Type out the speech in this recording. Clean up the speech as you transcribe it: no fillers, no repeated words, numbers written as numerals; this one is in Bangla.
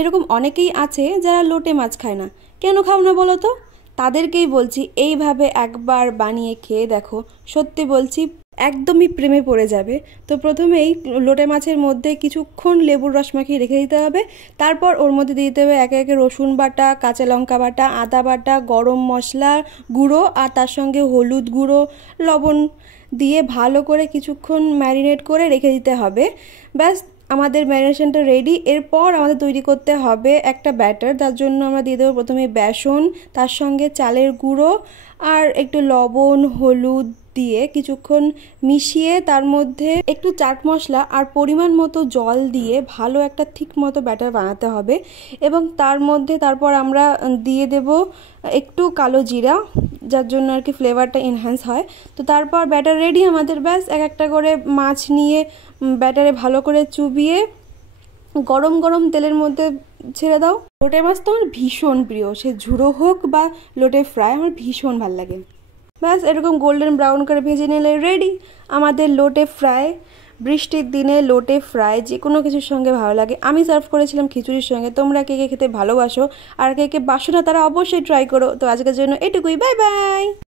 এরকম অনেকেই আছে যারা লোটে মাছ খায় না। কেন খাও না বলো তো? তাদেরকেই বলছি এইভাবে একবার বানিয়ে খেয়ে দেখো, সত্যি বলছি একদমই প্রেমে পড়ে যাবে। তো প্রথমেই লোটে মাছের মধ্যে কিছুক্ষণ লেবুর রস মাখিয়ে রেখে দিতে হবে। তারপর ওর মধ্যে দিয়ে দিতে হবে একে একে রসুন বাটা, কাঁচা লঙ্কা বাটা, আদা বাটা, গরম মশলা গুঁড়ো আর তার সঙ্গে হলুদ গুঁড়ো, লবণ দিয়ে ভালো করে কিছুক্ষণ ম্যারিনেট করে রেখে দিতে হবে। ব্যাস, আমাদের ম্যারিনেশনটা রেডি। এরপর আমাদের তৈরি করতে হবে একটা ব্যাটার। তার জন্য আমরা দিয়ে দেবো প্রথমে বেসন, তার সঙ্গে চালের গুঁড়ো আর একটু লবণ, হলুদ দিয়ে কিছুক্ষণ মিশিয়ে তার মধ্যে একটু চাট মশলা আর পরিমাণ মতো জল দিয়ে ভালো একটা ঠিক মতো ব্যাটার বানাতে হবে। এবং তার মধ্যে তারপর আমরা দিয়ে দেব একটু কালো জিরা, যার জন্য আর কি ফ্লেভারটা এনহ্যান্স হয়। তো তারপর ব্যাটার রেডি আমাদের। ব্যাস, এক একটা করে মাছ নিয়ে ব্যাটারে ভালো করে চুবিয়ে গরম গরম তেলের মধ্যে ছেড়ে দাও। লোটে মাছ তো আমার ভীষণ প্রিয়, সে ঝুড়ো হোক বা লোটে ফ্রাই, আমার ভীষণ ভালো লাগে। ব্যাস, এরকম গোল্ডেন ব্রাউন করে ভেজে নিলে রেডি আমাদের লোটে ফ্রাই। বৃষ্টির দিনে লোটে ফ্রাই যে কোনো কিছুর সঙ্গে ভালো লাগে। আমি সার্ভ করেছিলাম খিচুড়ির সঙ্গে। তোমরা কে কে খেতে ভালোবাসো আর কে কে বাসো না তারা অবশ্যই ট্রাই করো। তো আজকের জন্য এটুকুই, বাই বাই।